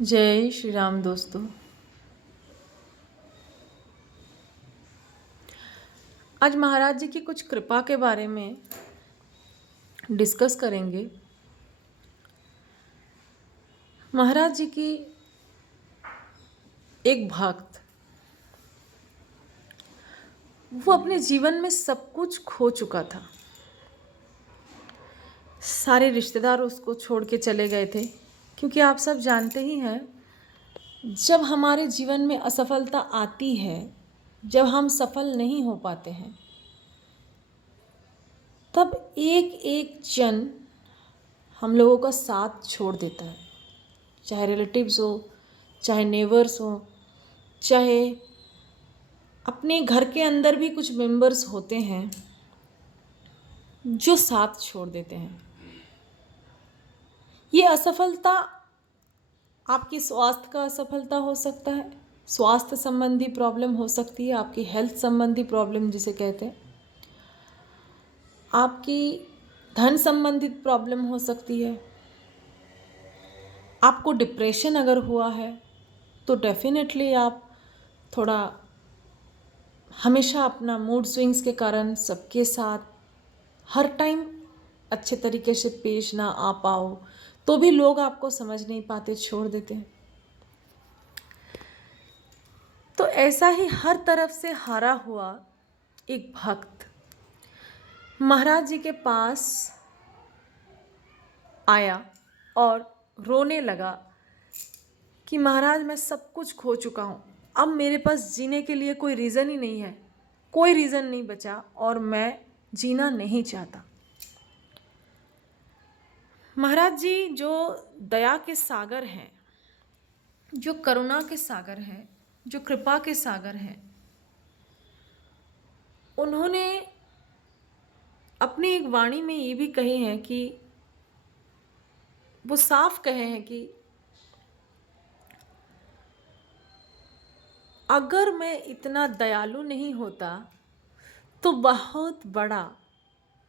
जय श्री राम दोस्तों। आज महाराज जी की कुछ कृपा के बारे में डिस्कस करेंगे। महाराज जी की एक भक्त, वो अपने जीवन में सब कुछ खो चुका था। सारे रिश्तेदार उसको छोड़ के चले गए थे, क्योंकि आप सब जानते ही हैं, जब हमारे जीवन में असफलता आती है, जब हम सफल नहीं हो पाते हैं, तब एक एक जन हम लोगों का साथ छोड़ देता है। चाहे रिलेटिव्स हो, चाहे नेबर्स हो, चाहे अपने घर के अंदर भी कुछ मेंबर्स होते हैं जो साथ छोड़ देते हैं। ये असफलता आपके स्वास्थ्य का असफलता हो सकता है, स्वास्थ्य संबंधी प्रॉब्लम हो सकती है, आपकी हेल्थ संबंधी प्रॉब्लम जिसे कहते हैं, आपकी धन संबंधित प्रॉब्लम हो सकती है। आपको डिप्रेशन अगर हुआ है तो डेफिनेटली आप थोड़ा हमेशा अपना मूड स्विंग्स के कारण सबके साथ हर टाइम अच्छे तरीके से पेश ना आ पाओ तो भी लोग आपको समझ नहीं पाते, छोड़ देते हैं। तो ऐसा ही हर तरफ से हारा हुआ एक भक्त महाराज जी के पास आया और रोने लगा कि महाराज, मैं सब कुछ खो चुका हूँ, अब मेरे पास जीने के लिए कोई रीज़न ही नहीं है, कोई रीज़न नहीं बचा और मैं जीना नहीं चाहता। महाराज जी जो दया के सागर हैं, जो करुणा के सागर हैं, जो कृपा के सागर हैं, उन्होंने अपनी एक वाणी में ये भी कहे हैं कि वो साफ कहे हैं कि अगर मैं इतना दयालु नहीं होता तो बहुत बड़ा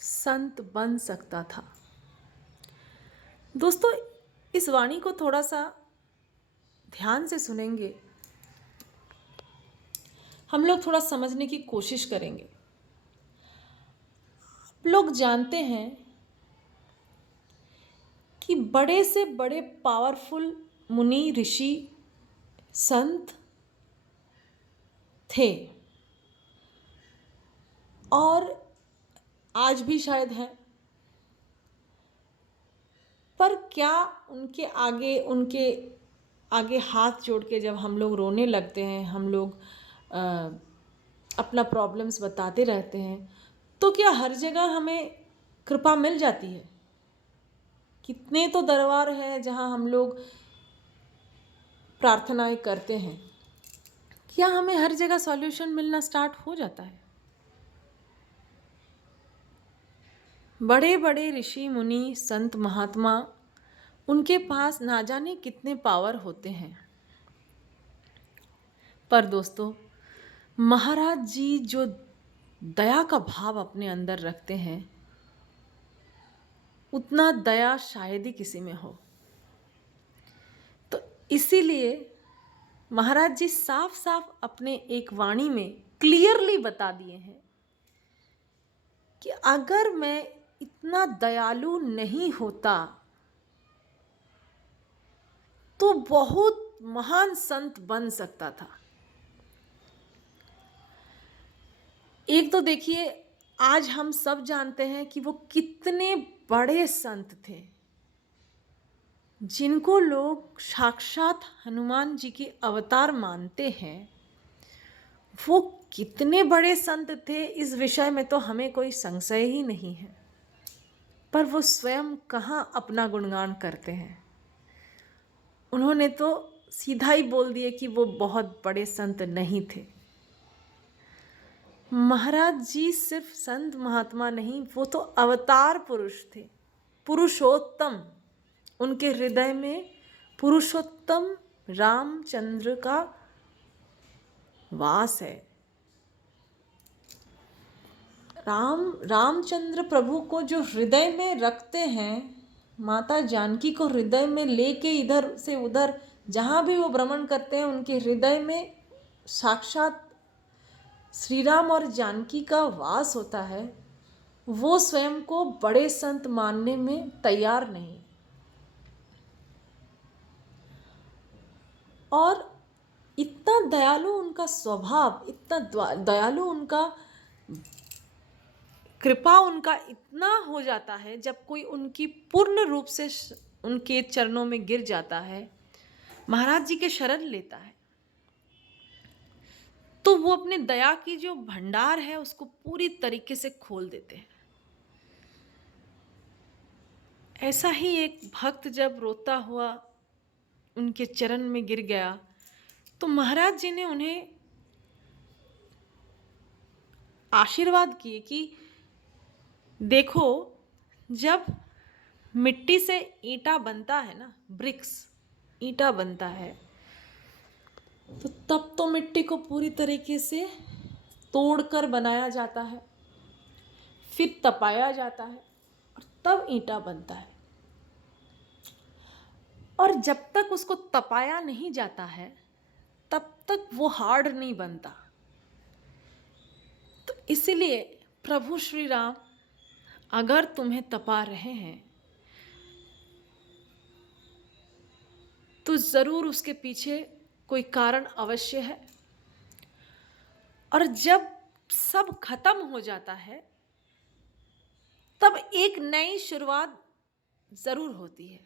संत बन सकता था। दोस्तों, इस वाणी को थोड़ा सा ध्यान से सुनेंगे, हम लोग थोड़ा समझने की कोशिश करेंगे। आप लोग जानते हैं कि बड़े से बड़े पावरफुल मुनि, ऋषि, संत थे और आज भी शायद हैं, पर क्या उनके आगे हाथ जोड़ के जब हम लोग रोने लगते हैं, हम लोग अपना प्रॉब्लम्स बताते रहते हैं, तो क्या हर जगह हमें कृपा मिल जाती है? कितने तो दरबार हैं जहाँ हम लोग प्रार्थनाएं करते हैं, क्या हमें हर जगह सॉल्यूशन मिलना स्टार्ट हो जाता है? बड़े बड़े ऋषि, मुनि, संत, महात्मा, उनके पास ना जाने कितने पावर होते हैं, पर दोस्तों, महाराज जी जो दया का भाव अपने अंदर रखते हैं, उतना दया शायद ही किसी में हो। तो इसीलिए महाराज जी साफ साफ अपने एक वाणी में क्लियरली बता दिए हैं कि अगर मैं इतना दयालु नहीं होता तो बहुत महान संत बन सकता था। एक तो देखिए, आज हम सब जानते हैं कि वो कितने बड़े संत थे, जिनको लोग साक्षात हनुमान जी की अवतार मानते हैं। वो कितने बड़े संत थे, इस विषय में तो हमें कोई संशय ही नहीं है, पर वो स्वयं कहाँ अपना गुणगान करते हैं। उन्होंने तो सीधा ही बोल दिए कि वो बहुत बड़े संत नहीं थे। महाराज जी सिर्फ संत महात्मा नहीं, वो तो अवतार पुरुष थे, पुरुषोत्तम। उनके हृदय में पुरुषोत्तम रामचंद्र का वास है। रामचंद्र प्रभु को जो हृदय में रखते हैं, माता जानकी को हृदय में लेके इधर से उधर जहाँ भी वो भ्रमण करते हैं उनके हृदय में साक्षात श्री राम और जानकी का वास होता है। वो स्वयं को बड़े संत मानने में तैयार नहीं। और इतना दयालु उनका स्वभाव, इतना दयालु उनका कृपा उनका इतना हो जाता है, जब कोई उनकी पूर्ण रूप से उनके चरणों में गिर जाता है, महाराज जी के शरण लेता है, तो वो अपने दया की जो भंडार है उसको पूरी तरीके से खोल देते हैं। ऐसा ही एक भक्त जब रोता हुआ उनके चरण में गिर गया, तो महाराज जी ने उन्हें आशीर्वाद किए कि देखो, जब मिट्टी से ईंटा बनता है ना, ब्रिक्स ईंटा बनता है, तो तब तो मिट्टी को पूरी तरीके से तोड़कर बनाया जाता है, फिर तपाया जाता है और तब ईंटा बनता है। और जब तक उसको तपाया नहीं जाता है तब तक वो हार्ड नहीं बनता। तो इसीलिए प्रभु श्री राम अगर तुम्हें तपा रहे हैं तो ज़रूर उसके पीछे कोई कारण अवश्य है। और जब सब खत्म हो जाता है तब एक नई शुरुआत ज़रूर होती है।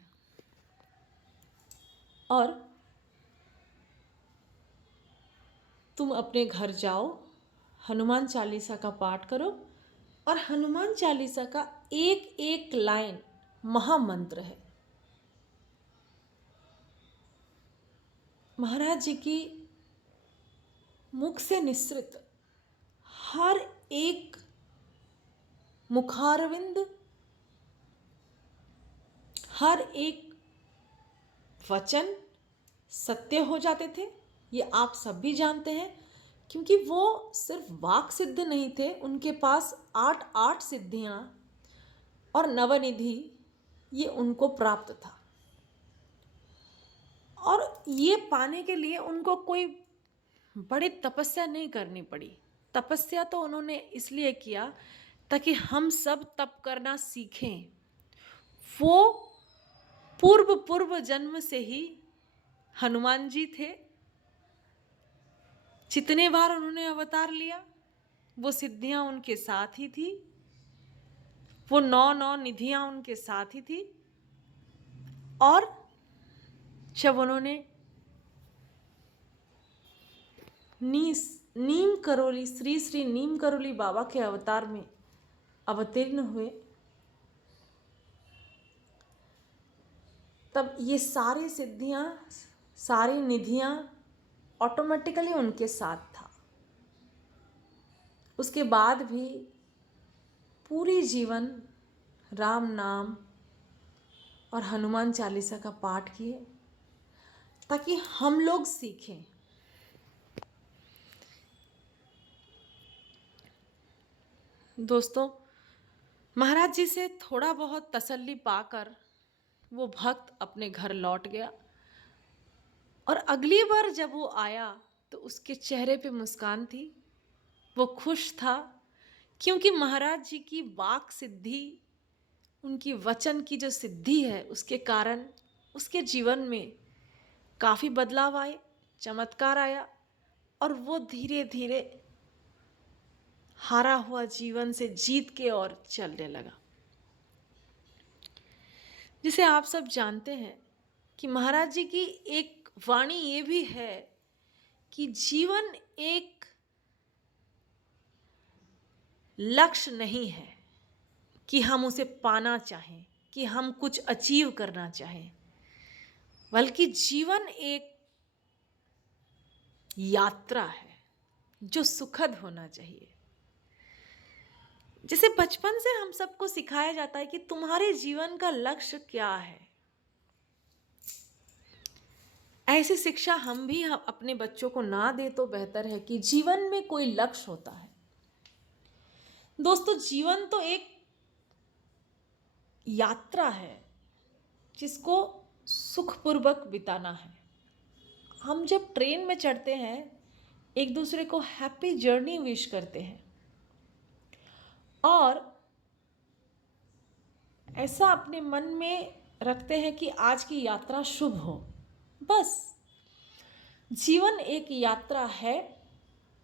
और तुम अपने घर जाओ, हनुमान चालीसा का पाठ करो, और हनुमान चालीसा का एक एक लाइन महामंत्र है। महाराज जी की मुख से निसृत हर एक मुखारविंद, हर एक वचन सत्य हो जाते थे। ये आप सब भी जानते हैं, क्योंकि वो सिर्फ वाक सिद्ध नहीं थे, उनके पास 8 सिद्धियां और नवनिधि ये उनको प्राप्त था। और ये पाने के लिए उनको कोई बड़ी तपस्या नहीं करनी पड़ी। तपस्या तो उन्होंने इसलिए किया ताकि हम सब तप करना सीखें। वो पूर्व जन्म से ही हनुमान जी थे। जितने बार उन्होंने अवतार लिया वो सिद्धियां उनके साथ ही थी, वो 9 निधियां उनके साथ ही थी। और जब उन्होंने नीम करोली श्री नीम करोली बाबा के अवतार में अवतीर्ण हुए, तब ये सारी सिद्धियां, सारी निधियां ऑटोमेटिकली उनके साथ था। उसके बाद भी पूरी जीवन राम नाम और हनुमान चालीसा का पाठ किए, ताकि हम लोग सीखें। दोस्तों, महाराज जी से थोड़ा बहुत तसल्ली पाकर वो भक्त अपने घर लौट गया। और अगली बार जब वो आया तो उसके चेहरे पे मुस्कान थी, वो खुश था, क्योंकि महाराज जी की वाक सिद्धि, उनकी वचन की जो सिद्धि है, उसके कारण उसके जीवन में काफ़ी बदलाव आए, चमत्कार आया, और वो धीरे धीरे हारा हुआ जीवन से जीत के और चलने लगा। जिसे आप सब जानते हैं कि महाराज जी की एक वाणी ये भी है कि जीवन एक लक्ष्य नहीं है कि हम उसे पाना चाहें, कि हम कुछ अचीव करना चाहें, बल्कि जीवन एक यात्रा है जो सुखद होना चाहिए। जैसे बचपन से हम सबको सिखाया जाता है कि तुम्हारे जीवन का लक्ष्य क्या है, ऐसी शिक्षा हम भी अपने बच्चों को ना दे तो बेहतर है कि जीवन में कोई लक्ष्य होता है। दोस्तों, जीवन तो एक यात्रा है जिसको सुखपूर्वक बिताना है। हम जब ट्रेन में चढ़ते हैं एक दूसरे को हैप्पी जर्नी विश करते हैं और ऐसा अपने मन में रखते हैं कि आज की यात्रा शुभ हो। बस जीवन एक यात्रा है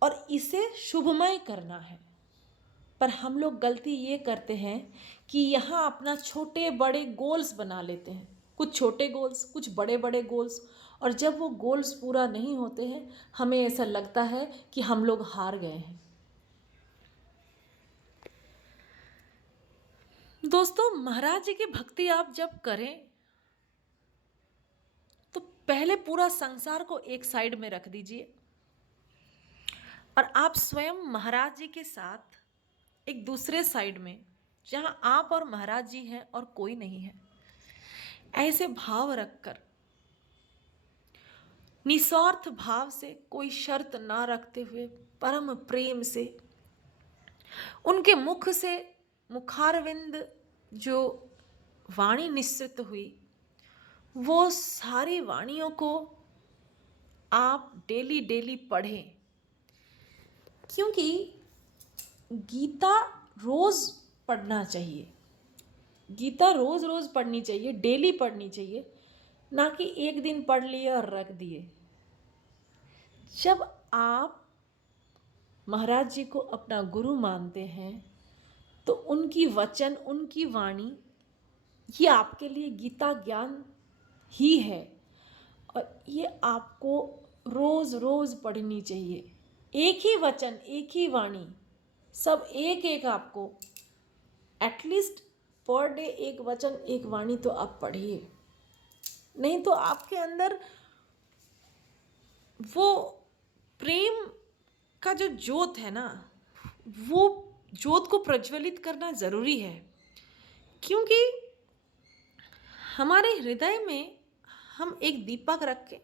और इसे शुभमय करना है। पर हम लोग गलती ये करते हैं कि यहाँ अपना छोटे बड़े गोल्स बना लेते हैं, कुछ छोटे गोल्स, कुछ बड़े बड़े गोल्स, और जब वो गोल्स पूरा नहीं होते हैं हमें ऐसा लगता है कि हम लोग हार गए हैं। दोस्तों, महाराज जी की भक्ति आप जब करें तो पहले पूरा संसार को एक साइड में रख दीजिए और आप स्वयं महाराज जी के साथ एक दूसरे साइड में, जहां आप और महाराज जी हैं और कोई नहीं है, ऐसे भाव रखकर निस्वार्थ भाव से, कोई शर्त ना रखते हुए परम प्रेम से उनके मुख से मुखारविंद जो वाणी निश्चित हुई वो सारी वाणियों को आप डेली डेली पढ़ें। क्योंकि गीता रोज पढ़ना चाहिए, गीता रोज रोज पढ़नी चाहिए, डेली पढ़नी चाहिए, ना कि एक दिन पढ़ लिए और रख दिए। जब आप महाराज जी को अपना गुरु मानते हैं तो उनकी वचन, उनकी वाणी ये आपके लिए गीता ज्ञान ही है और ये आपको रोज रोज पढ़नी चाहिए। एक ही वचन, एक ही वाणी, सब एक एक आपको एटलीस्ट पर डे एक वचन एक वाणी तो आप पढ़िए। नहीं तो आपके अंदर वो प्रेम का जो ज्योत है ना, वो ज्योत को प्रज्वलित करना ज़रूरी है। क्योंकि हमारे हृदय में हम एक दीपक रख के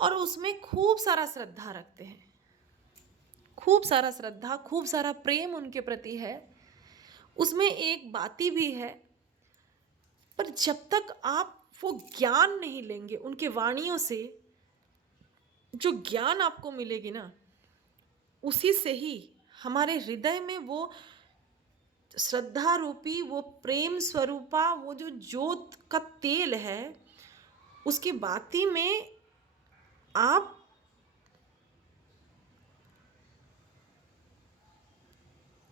और उसमें खूब सारा श्रद्धा रखते हैं, खूब सारा श्रद्धा, खूब सारा प्रेम उनके प्रति है, उसमें एक बाती भी है। पर जब तक आप वो ज्ञान नहीं लेंगे उनके वाणियों से, जो ज्ञान आपको मिलेगी ना, उसी से ही हमारे हृदय में वो श्रद्धा रूपी, वो प्रेम स्वरूपा, वो जो ज्योत का तेल है, उसकी बाती में आप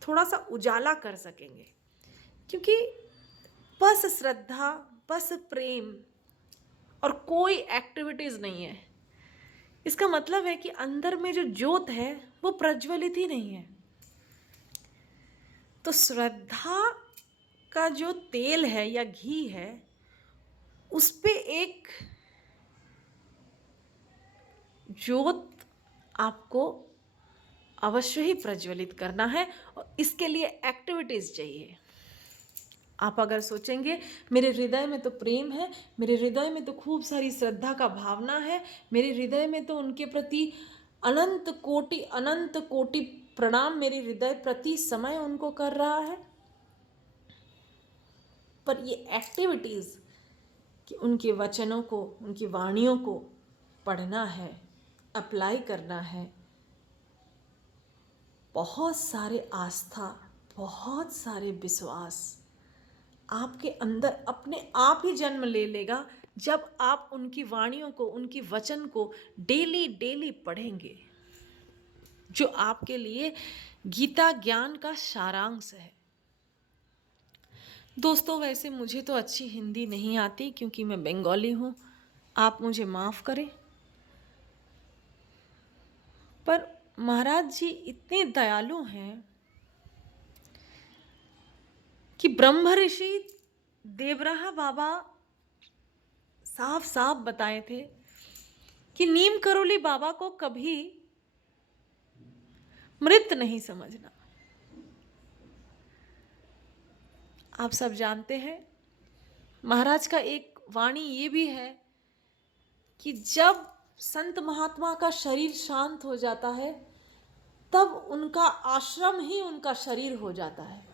थोड़ा सा उजाला कर सकेंगे। क्योंकि बस श्रद्धा, बस प्रेम और कोई एक्टिविटीज़ नहीं है, इसका मतलब है कि अंदर में जो ज्योत है वो प्रज्वलित ही नहीं है। तो श्रद्धा का जो तेल है या घी है, उस पे एक ज्योत आपको अवश्य ही प्रज्वलित करना है और इसके लिए एक्टिविटीज़ चाहिए। आप अगर सोचेंगे मेरे हृदय में तो प्रेम है, मेरे हृदय में तो खूब सारी श्रद्धा का भावना है, मेरे हृदय में तो उनके प्रति अनंत कोटि प्रणाम मेरे हृदय प्रति समय उनको कर रहा है, पर ये एक्टिविटीज़ कि उनके वचनों को, उनकी वाणियों को पढ़ना है, अप्लाई करना है, बहुत सारे आस्था, बहुत सारे विश्वास आपके अंदर अपने आप ही जन्म ले लेगा जब आप उनकी वाणियों को, उनकी वचन को डेली डेली पढ़ेंगे, जो आपके लिए गीता ज्ञान का सारांश है। दोस्तों, वैसे मुझे तो अच्छी हिंदी नहीं आती क्योंकि मैं बंगाली हूँ, आप मुझे माफ़ करें, पर महाराज जी इतने दयालु हैं कि ब्रह्म ऋषि देवराहा बाबा साफ साफ बताए थे कि नीम करोली बाबा को कभी मृत नहीं समझना। आप सब जानते हैं महाराज का एक वाणी ये भी है कि जब संत महात्मा का शरीर शांत हो जाता है तब उनका आश्रम ही उनका शरीर हो जाता है।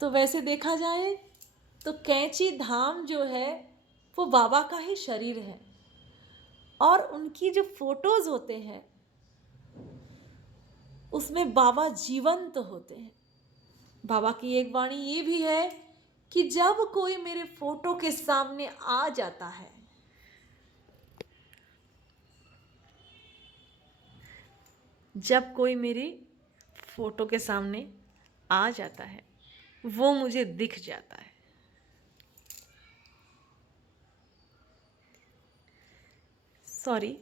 तो वैसे देखा जाए तो कैंची धाम जो है वो बाबा का ही शरीर है। और उनकी जो फोटोज होते हैं उसमें बाबा जीवंत होते हैं। बाबा की एक वाणी ये भी है कि जब कोई मेरे फोटो के सामने आ जाता है, जब कोई मेरी फोटो के सामने आ जाता है वो मुझे दिख जाता है। सॉरी,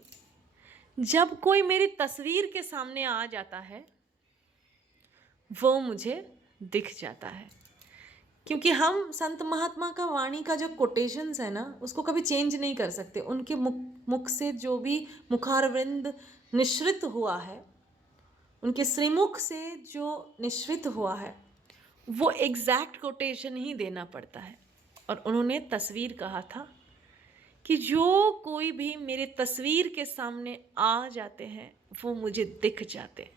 जब कोई मेरी तस्वीर के सामने आ जाता है वो मुझे दिख जाता है। क्योंकि हम संत महात्मा का वाणी का जो कोटेशंस है ना उसको कभी चेंज नहीं कर सकते। उनके मुख से जो भी मुखारविंद निश्रित हुआ है, उनके श्रीमुख से जो निश्रित हुआ है वो एग्जैक्ट कोटेशन ही देना पड़ता है। और उन्होंने तस्वीर कहा था कि जो कोई भी मेरे तस्वीर के सामने आ जाते हैं वो मुझे दिख जाते हैं।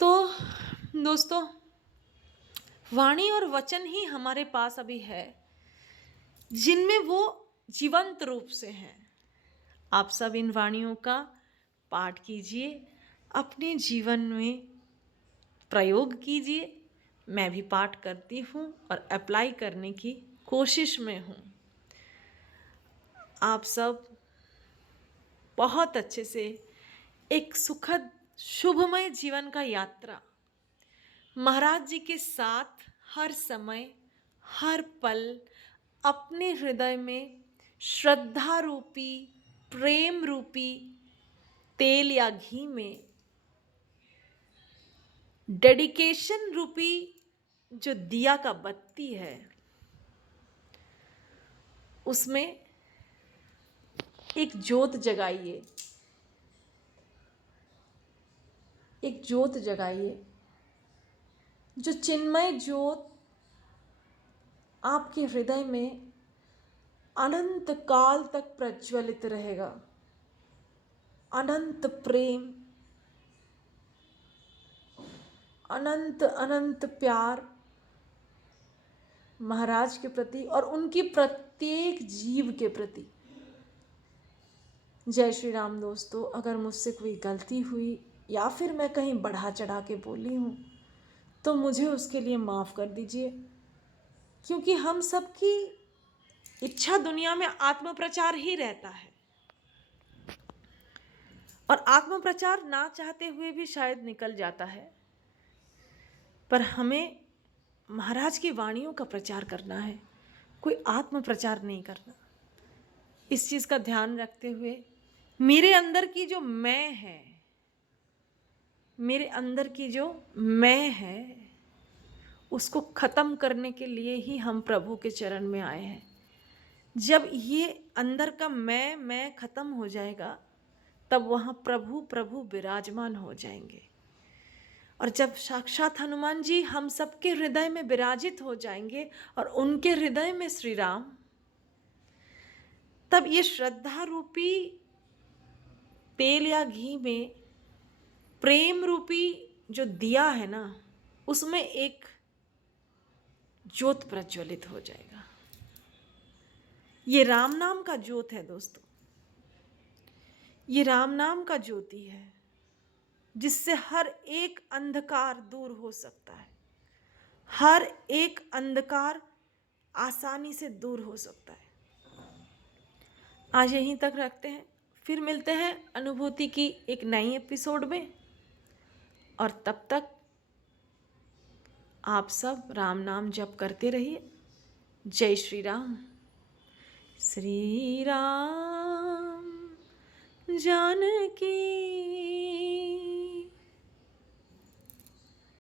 तो दोस्तों, वाणी और वचन ही हमारे पास अभी है जिनमें वो जीवंत रूप से हैं। आप सब इन वाणियों का पाठ कीजिए, अपने जीवन में प्रयोग कीजिए। मैं भी पाठ करती हूँ और अप्लाई करने की कोशिश में हूँ। आप सब बहुत अच्छे से एक सुखद शुभमय जीवन का यात्रा महाराज जी के साथ हर समय हर पल अपने हृदय में श्रद्धा रूपी, प्रेम रूपी तेल या घी में डेडिकेशन रूपी जो दिया का बत्ती है उसमें एक ज्योत जगाइए, एक ज्योत जगाइए। जो चिन्मय ज्योत आपके हृदय में अनंत काल तक प्रज्वलित रहेगा। अनंत प्रेम, अनंत अनंत प्यार महाराज के प्रति और उनकी प्रत्येक जीव के प्रति। जय श्री राम दोस्तों। अगर मुझसे कोई गलती हुई या फिर मैं कहीं बढ़ा चढ़ा के बोली हूँ तो मुझे उसके लिए माफ़ कर दीजिए। क्योंकि हम सबकी इच्छा दुनिया में आत्मप्रचार ही रहता है और आत्मप्रचार ना चाहते हुए भी शायद निकल जाता है, पर हमें महाराज की वाणियों का प्रचार करना है, कोई आत्मप्रचार नहीं करना। इस चीज़ का ध्यान रखते हुए मेरे अंदर की जो मैं है, मेरे अंदर की जो मैं है उसको ख़त्म करने के लिए ही हम प्रभु के चरण में आए हैं। जब ये अंदर का मैं ख़त्म हो जाएगा तब वहाँ प्रभु प्रभु विराजमान हो जाएंगे। और जब साक्षात हनुमान जी हम सबके हृदय में विराजित हो जाएंगे और उनके हृदय में श्री राम, तब ये श्रद्धा रूपी तेल या घी में प्रेम रूपी जो दिया है ना उसमें एक ज्योत प्रज्वलित हो जाएगा। ये राम नाम का ज्योत है दोस्तों, ये राम नाम का ज्योति है जिससे हर एक अंधकार दूर हो सकता है। हर एक अंधकार आसानी से दूर हो सकता है। आज यहीं तक रखते हैं, फिर मिलते हैं अनुभूति की एक नई एपिसोड में। और तब तक आप सब राम नाम जप करते रहिए। जय श्री राम। श्री राम जानकी